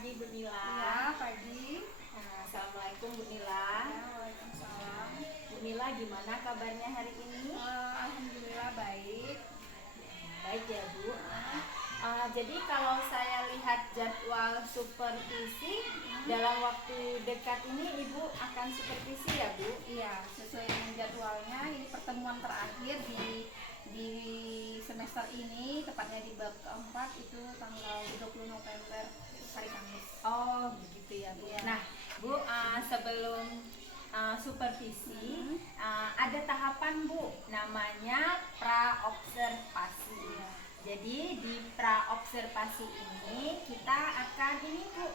pagi Bu Nila. Ya, pagi. Assalamualaikum Bu Nila. Ya, waalaikumsalam. Bu Nila, gimana kabarnya hari ini? Alhamdulillah baik. Baik ya Bu. Jadi kalau saya lihat jadwal supervisi dalam waktu dekat ini Ibu akan supervisi ya Bu? Iya, sesuai dengan jadwalnya. Ini pertemuan terakhir di semester ini, tepatnya di bab keempat itu tanggal 30 November hari Kamis. Oh begitu ya Bu. Iya. Nah Bu, sebelum supervisi ada tahapan Bu, namanya praobservasi. Iya. Jadi di praobservasi ini kita akan ini Bu,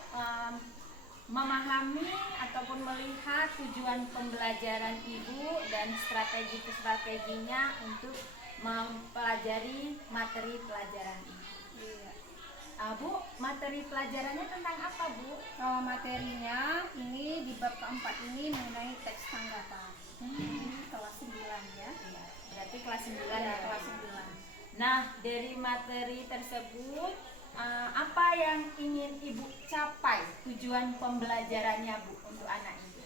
memahami ataupun melihat tujuan pembelajaran Ibu dan strategi-strateginya untuk mempelajari materi pelajaran Ibu. Iya. Bu, materi pelajarannya tentang apa Bu? Kalau materinya ini di bab keempat ini mengenai teks tanggapan. Ini kelas 9 ya. Iya, berarti kelas 9 Ya, ya. kelas 9. Nah, dari materi tersebut apa yang ingin Ibu capai tujuan pembelajarannya Bu untuk anak Ibu?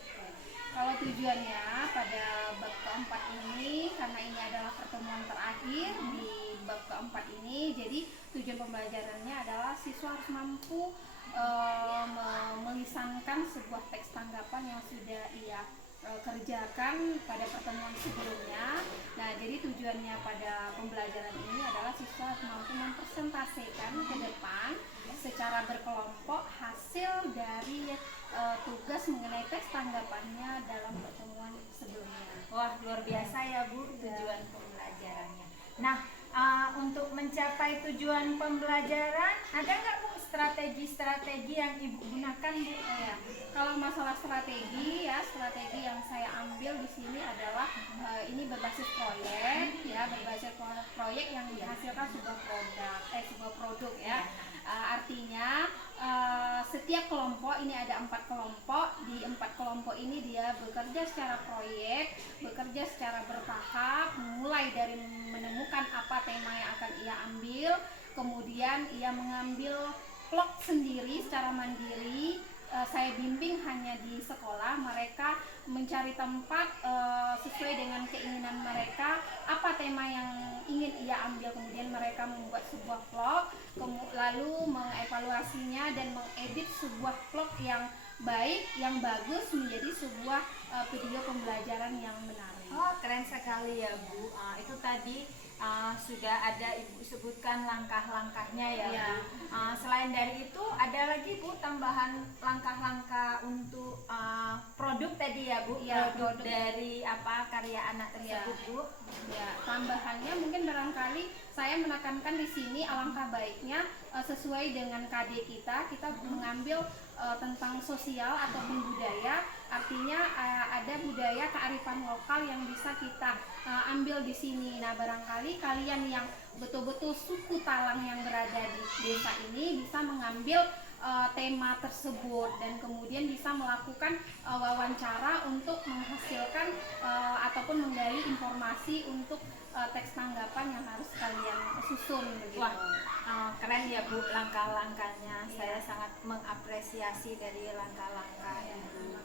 Kalau tujuannya pada bab keempat ini, karena ini adalah pertemuan terakhir di bab keempat ini, jadi tujuan pembelajarannya adalah siswa harus mampu melisankan sebuah teks tanggapan yang sudah ia kerjakan pada pertemuan sebelumnya. Nah, jadi tujuannya pada pembelajaran ini adalah siswa harus mampu mempresentasikan ke depan secara berkelompok hasil dari tugas mengenai teks tanggapannya dalam pertemuan sebelumnya. Wah, luar biasa ya Bu tujuan pembelajarannya. Nah, untuk mencapai tujuan pembelajaran, ada nggak Bu strategi-strategi yang Ibu gunakan Bu? Ya, kalau masalah strategi ya, strategi yang saya ambil di sini adalah ini berbasis proyek ya, berbasis proyek yang dihasilkan sebuah produk ya. Artinya setiap kelompok ini ada 4 kelompok. Di 4 kelompok ini dia bekerja secara proyek, bekerja secara bertahap, mulai dari menemukan apa tema yang akan ia ambil, kemudian ia mengambil vlog sendiri secara mandiri. Saya bimbing hanya di sekolah, mereka mencari tempat sesuai dengan keinginan mereka, apa tema yang ingin ia ambil, kemudian mereka membuat sebuah vlog, lalu mengevaluasinya dan mengedit sebuah vlog yang baik, yang bagus menjadi sebuah video pembelajaran yang menarik. Oh, keren sekali ya Bu. Itu tadi sudah ada Ibu sebutkan langkah-langkahnya ya Ya. Bu. Selain dari itu ada lagi Bu tambahan langkah-langkah untuk produk tadi ya Bu. Ya, produk produk. dari apa karya anak tersebut Ya. Bu. Ya, tambahannya mungkin barangkali saya menekankan di sini alangkah baiknya sesuai dengan KD kita mengambil tentang sosial ataupun budaya, artinya ada budaya kearifan lokal yang bisa kita ambil di sini. Nah, barangkali kalian yang betul-betul suku Talang yang berada di desa ini bisa mengambil tema tersebut dan kemudian bisa melakukan wawancara untuk menghasilkan ataupun menggali informasi untuk teks tanggapan yang harus kalian susun begitu. Wah, keren ya Bu langkah-langkahnya. Saya sangat mengapresiasi dari langkah-langkah Ibu.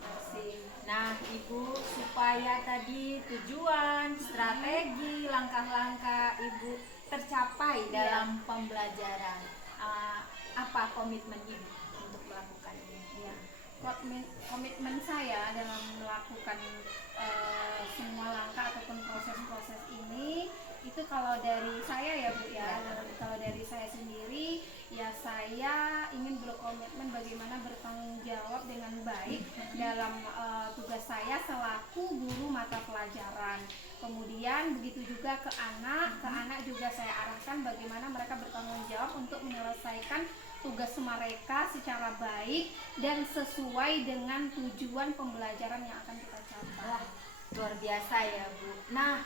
Nah Ibu, supaya tadi tujuan, strategi, langkah-langkah Ibu tercapai dalam pembelajaran, apa komitmen Ibu untuk melakukan ini? Ya, komitmen saya dalam melakukan semua langkah ataupun proses-proses ini itu kalau dari saya ya Bu ya, kalau dari saya sendiri ya saya ingin berkomitmen bagaimana bertanggung jawab dengan baik dalam tugas saya selaku guru mata pelajaran. Kemudian begitu juga ke anak juga saya arahkan bagaimana mereka bertanggung jawab untuk menyelesaikan tugas mereka secara baik dan sesuai dengan tujuan pembelajaran yang akan kita capai. Wah, luar biasa ya Bu. Nah,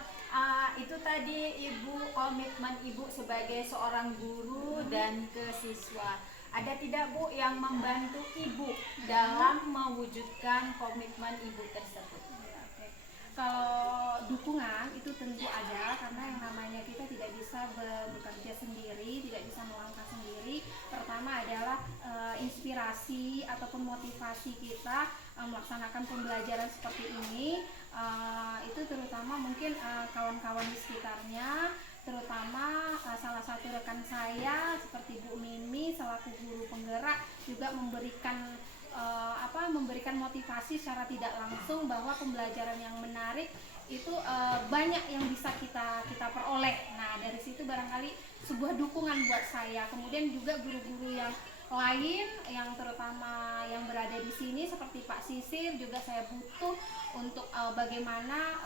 itu tadi Ibu komitmen Ibu sebagai seorang guru dan ke siswa. Ada tidak Bu yang membantu Ibu dalam mewujudkan komitmen Ibu tersebut? Oke. Kalau dukungan itu tentu ada, karena yang namanya kita tidak bisa bekerja sendiri, tidak bisa melangkah sendiri. Pertama terutama adalah inspirasi ataupun motivasi kita melaksanakan pembelajaran seperti ini. Itu terutama mungkin kawan-kawan di sekitarnya, terutama salah satu rekan saya seperti Bu Mimi selaku guru penggerak juga memberikan motivasi secara tidak langsung bahwa pembelajaran yang menarik itu banyak yang bisa kita peroleh. Nah, dari situ barangkali sebuah dukungan buat saya. Kemudian juga guru-guru yang lain yang terutama yang berada di sini seperti Pak Sisir juga saya butuh untuk bagaimana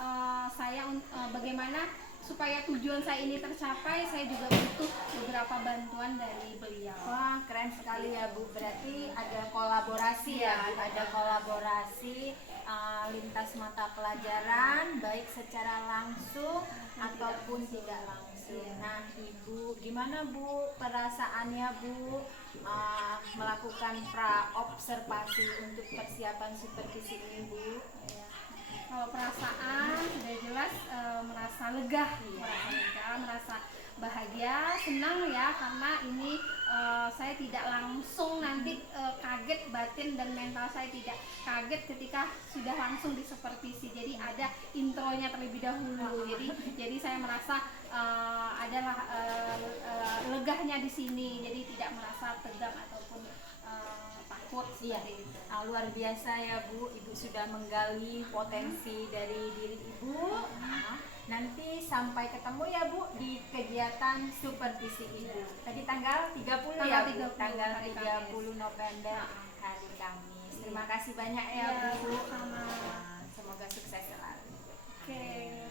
supaya tujuan saya ini tercapai. Saya juga butuh beberapa bantuan dari beliau. Wah, keren sekali ya Bu. Berarti ada kolaborasi ya, Bu. Ada kolaborasi lintas mata pelajaran, baik secara langsung ataupun tidak langsung. Nah, Ibu, gimana Bu perasaannya Bu melakukan pra-observasi untuk persiapan supervisi ini Bu? Kalau perasaan sudah jelas merasa lega, merasa bahagia, senang ya, karena ini saya tidak langsung nanti kaget, batin dan mental saya tidak kaget ketika sudah langsung di supervisi. Jadi ada intronya terlebih dahulu. Jadi saya merasa adalah legahnya di sini. Jadi tidak merasa tegang ataupun takut. Iya, luar biasa ya Bu. Ibu sudah menggali potensi dari diri Ibu. Nanti sampai ketemu ya Bu di kegiatan supervisi Ibu. Tadi tanggal 30 ya Bu, tanggal 30 November hari Kamis. Terima kasih banyak ya Bu. Sama. Semoga sukses selalu. Oke.